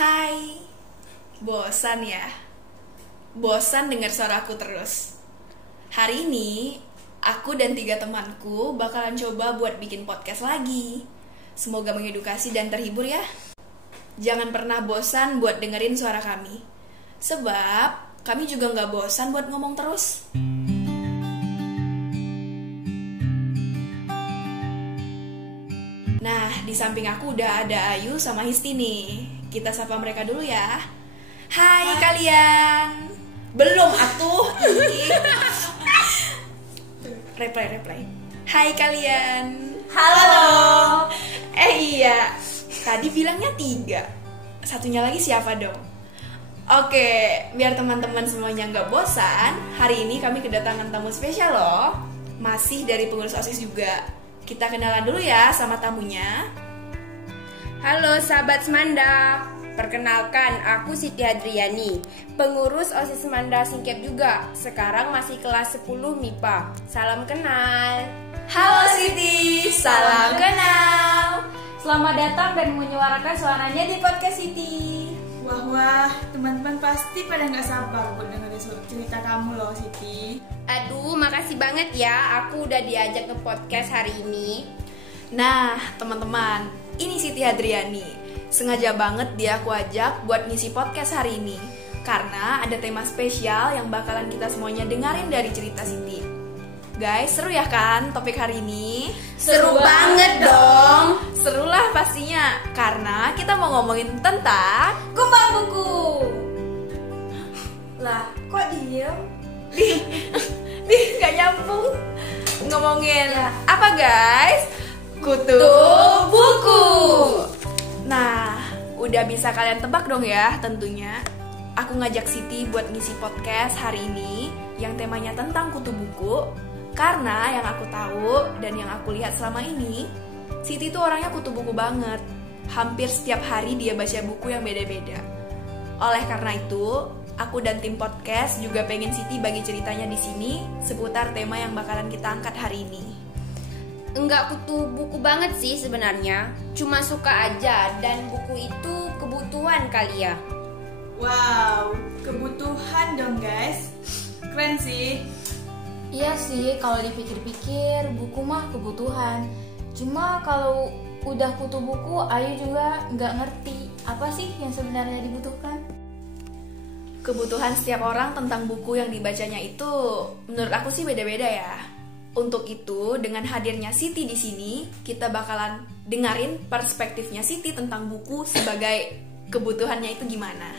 Hai, bosan ya? Bosan dengar suaraku terus. Hari ini, aku dan 3 temanku bakalan coba buat bikin podcast lagi. Semoga mengedukasi dan terhibur ya. Jangan pernah bosan buat dengerin suara kami. Sebab, kami juga gak bosan buat ngomong terus. Nah, di samping aku udah ada Ayu sama Histi nih. Kita sapa mereka dulu ya. Hai kalian. Belum atuh. Reply. Hai kalian. Halo. Iya. Tadi bilangnya 3. Satunya lagi siapa dong? Oke, biar teman-teman semuanya nggak bosan, hari ini kami kedatangan tamu spesial loh. Masih dari pengurus OSIS juga. Kita kenalan dulu ya sama tamunya. Halo sahabat Semanda, perkenalkan aku Siti Hadriani, pengurus OSIS Semanda Singkep juga. Sekarang masih kelas 10 MIPA. Salam kenal. Halo Siti, salam kenal. Selamat datang dan menyuarakan suaranya di podcast Siti. Wah, teman-teman pasti pada nggak sabar buat dengerin cerita kamu loh, Siti. Aduh, makasih banget ya, aku udah diajak ke podcast hari ini. Nah, teman-teman, ini Siti Hadriani. Sengaja banget dia aku ajak buat ngisi podcast hari ini. Karena ada tema spesial yang bakalan kita semuanya dengerin dari cerita Siti. Guys, seru ya kan topik hari ini? Seru banget dong. Serulah pastinya, karena kita mau ngomongin tentang Kumpah buku. Lah, kok diem? gak nyambung. Ngomongin apa guys? Kutu buku. Nah, udah bisa kalian tebak dong ya tentunya. Aku ngajak Siti buat ngisi podcast hari ini yang temanya tentang kutu buku. Karena yang aku tahu dan yang aku lihat selama ini, Siti tuh orangnya kutu buku banget. Hampir setiap hari dia baca buku yang beda-beda. Oleh karena itu, aku dan tim podcast juga pengen Siti bagi ceritanya di sini seputar tema yang bakalan kita angkat hari ini. Enggak kutu buku banget sih sebenarnya, cuma suka aja dan buku itu kebutuhan kali ya. Wow, kebutuhan dong guys. Keren sih. Iya sih, kalau dipikir-pikir buku mah kebutuhan. Cuma kalau udah kutu buku, Ayu juga nggak ngerti apa sih yang sebenarnya dibutuhkan. Kebutuhan setiap orang tentang buku yang dibacanya itu menurut aku sih beda-beda ya. Untuk itu, dengan hadirnya Siti di sini, kita bakalan dengerin perspektifnya Siti tentang buku sebagai kebutuhannya itu gimana.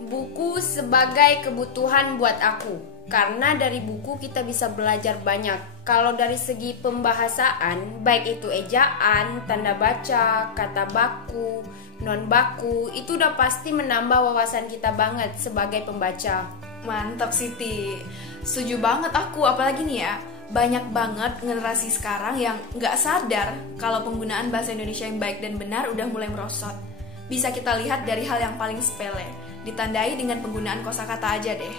Buku sebagai kebutuhan buat aku. Karena dari buku kita bisa belajar banyak. Kalau dari segi pembahasaan, baik itu ejaan, tanda baca, kata baku, non baku, itu udah pasti menambah wawasan kita banget sebagai pembaca. Mantap Siti. Setuju banget aku, apalagi nih ya, banyak banget generasi sekarang yang gak sadar kalau penggunaan bahasa Indonesia yang baik dan benar udah mulai merosot. Bisa kita lihat dari hal yang paling sepele, ditandai dengan penggunaan kosakata aja deh.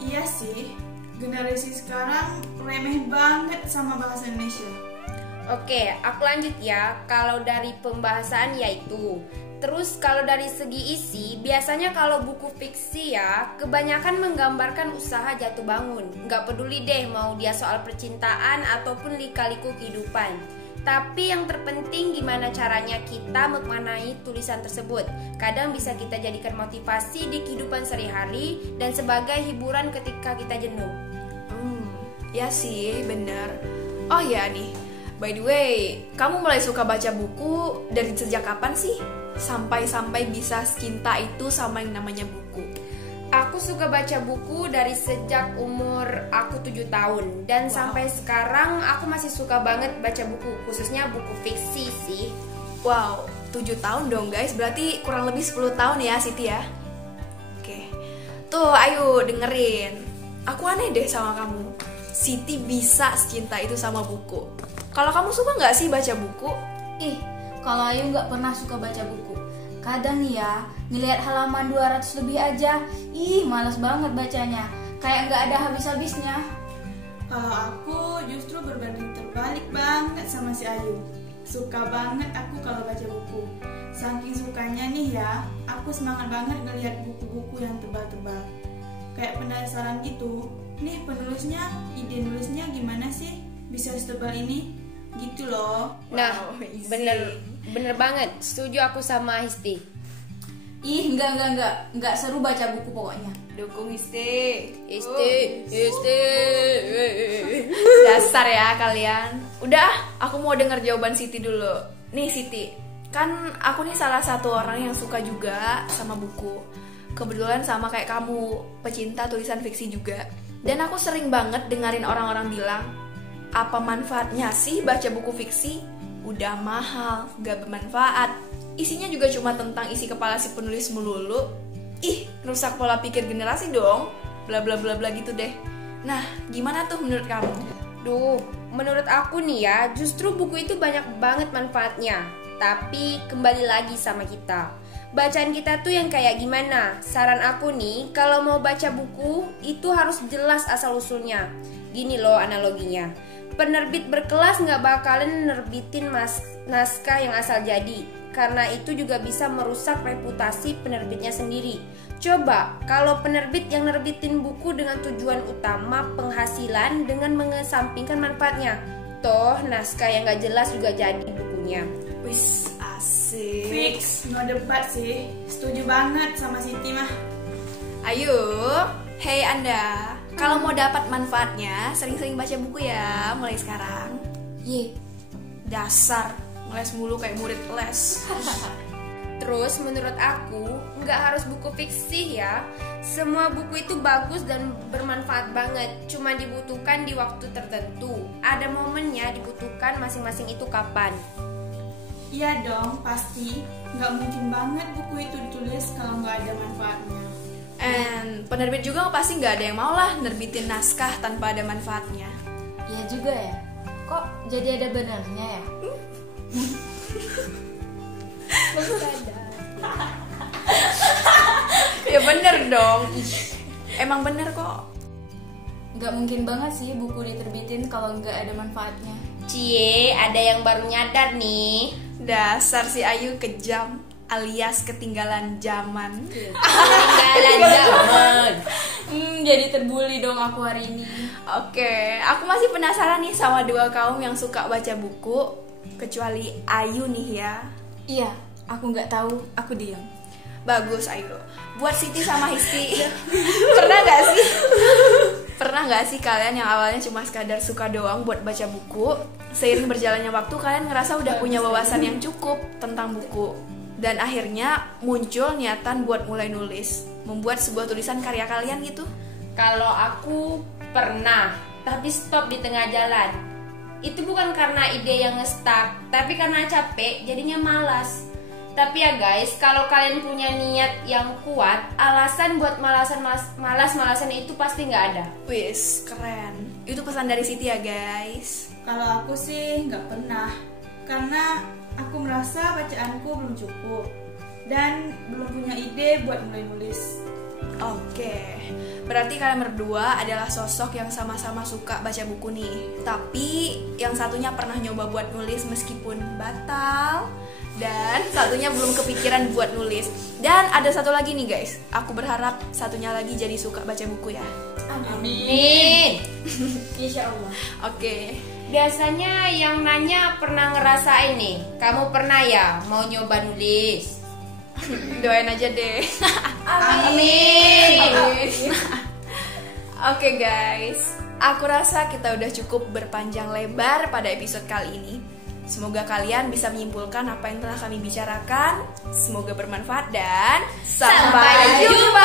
Iya sih, generasi sekarang remeh banget sama bahasa Indonesia. Oke, aku lanjut ya. Kalau dari pembahasan yaitu. Terus kalau dari segi isi, biasanya kalau buku fiksi ya, kebanyakan menggambarkan usaha jatuh bangun. Nggak peduli deh mau dia soal percintaan ataupun lika-liku kehidupan. Tapi yang terpenting gimana caranya kita memaknai tulisan tersebut. Kadang bisa kita jadikan motivasi di kehidupan sehari-hari dan sebagai hiburan ketika kita jenuh. Ya sih, bener. Oh ya nih, by the way, kamu mulai suka baca buku dari sejak kapan sih? Sampai-sampai bisa secinta itu sama yang namanya buku. Aku suka baca buku dari sejak umur aku 7 tahun. Dan sampai sekarang aku masih suka banget baca buku, khususnya buku fiksi sih. Wow, 7 tahun dong guys, berarti kurang lebih 10 tahun ya Siti ya. Oke, tuh ayo dengerin. Aku aneh deh sama kamu, Siti bisa secinta itu sama buku. Kalau kamu suka gak sih baca buku? Ih, kalau Ayu nggak pernah suka baca buku. Kadang nih ya, ngelihat halaman 200 lebih aja, males banget bacanya. Kayak nggak ada habis-habisnya. Kalau aku justru berbanding terbalik banget sama si Ayu. Suka banget aku kalau baca buku. saking sukanya nih ya, aku semangat banget ngelihat buku-buku yang tebal-tebal. Kayak penasaran gitu, nih penulisnya, ide nulisnya gimana sih bisa setebal ini? Gitu loh. Nah, Wow, easy. bener banget. Setuju aku sama Histi. Ih, enggak seru baca buku pokoknya. Dukung Histi. Histi. Dasar ya kalian. Udah, aku mau denger jawaban Siti dulu. Nih Siti, kan aku nih salah satu orang yang suka juga sama buku. Kebetulan sama kayak kamu, pecinta tulisan fiksi juga. Dan aku sering banget dengerin orang-orang bilang, apa manfaatnya sih baca buku fiksi? Udah mahal, gak bermanfaat. Isinya juga cuma tentang isi kepala si penulis melulu. Ih, rusak pola pikir generasi dong. Bla bla bla bla gitu deh. Nah, gimana tuh menurut kamu? Duh, menurut aku nih ya, justru buku itu banyak banget manfaatnya. Tapi kembali lagi sama kita. Bacaan kita tuh yang kayak gimana? Saran aku nih, kalau mau baca buku, itu harus jelas asal-usulnya. Gini loh analoginya. Penerbit berkelas nggak bakalan nerbitin naskah yang asal jadi. Karena itu juga bisa merusak reputasi penerbitnya sendiri. Coba, kalau penerbit yang nerbitin buku dengan tujuan utama penghasilan dengan mengesampingkan manfaatnya. Toh, naskah yang nggak jelas juga jadi bukunya. Wis, asik. Fix, no debat sih. Setuju banget sama Siti mah. Ayo, hey Anda, kalau mau dapat manfaatnya, sering-sering baca buku ya, mulai sekarang. Ye, Dasar, ngeles mulu kayak murid les. Terus menurut aku nggak harus buku fiksi ya. Semua buku itu bagus dan bermanfaat banget. Cuma dibutuhkan di waktu tertentu. Ada momennya dibutuhkan masing-masing itu kapan. Iya dong, pasti. Nggak mungkin banget buku itu ditulis kalau nggak ada manfaatnya. And penerbit juga pasti nggak ada yang mau lah nerbitin naskah tanpa ada manfaatnya. iya juga ya. Kok jadi ada benarnya ya? Ya bener dong. Emang bener kok. Nggak mungkin banget sih buku diterbitin kalau nggak ada manfaatnya. Cie, ada yang baru nyadar nih. Dasar si Ayu kejam alias ketinggalan zaman. Ketinggalan zaman. Jadi terbuli dong aku hari ini. Oke, aku masih penasaran nih sama dua kaum yang suka baca buku, kecuali Ayu nih ya. Iya, aku nggak tahu. Aku diam. Bagus Ayu. Buat Siti sama Histi, pernah nggak sih kalian yang awalnya cuma sekadar suka doang buat baca buku, seiring berjalannya waktu kalian ngerasa udah punya wawasan yang cukup tentang buku, dan akhirnya muncul niatan buat mulai nulis, membuat sebuah tulisan karya kalian gitu? Kalau aku pernah, tapi stop di tengah jalan. Itu bukan karena ide yang nge-stuck, tapi karena capek, jadinya malas. Tapi ya guys, kalau kalian punya niat yang kuat, alasan buat malas-malasan itu pasti nggak ada. Wis, keren. Itu pesan dari Siti ya guys. Kalau aku sih nggak pernah. Karena aku merasa bacaanku belum cukup. Dan belum punya ide buat mulai nulis. Oke, berarti kalian berdua adalah sosok yang sama-sama suka baca buku nih. Tapi yang satunya pernah nyoba buat nulis meskipun batal, dan satunya belum kepikiran buat nulis. Dan ada satu lagi nih guys, aku berharap satunya lagi jadi suka baca buku ya. Amin. Insya Allah. Oke. Biasanya yang nanya pernah ngerasain nih. Kamu pernah ya mau nyoba nulis? Doain aja deh. Amin. Oke guys, aku rasa kita udah cukup berpanjang lebar pada episode kali ini. Semoga kalian bisa menyimpulkan apa yang telah kami bicarakan. Semoga bermanfaat dan sampai jumpa.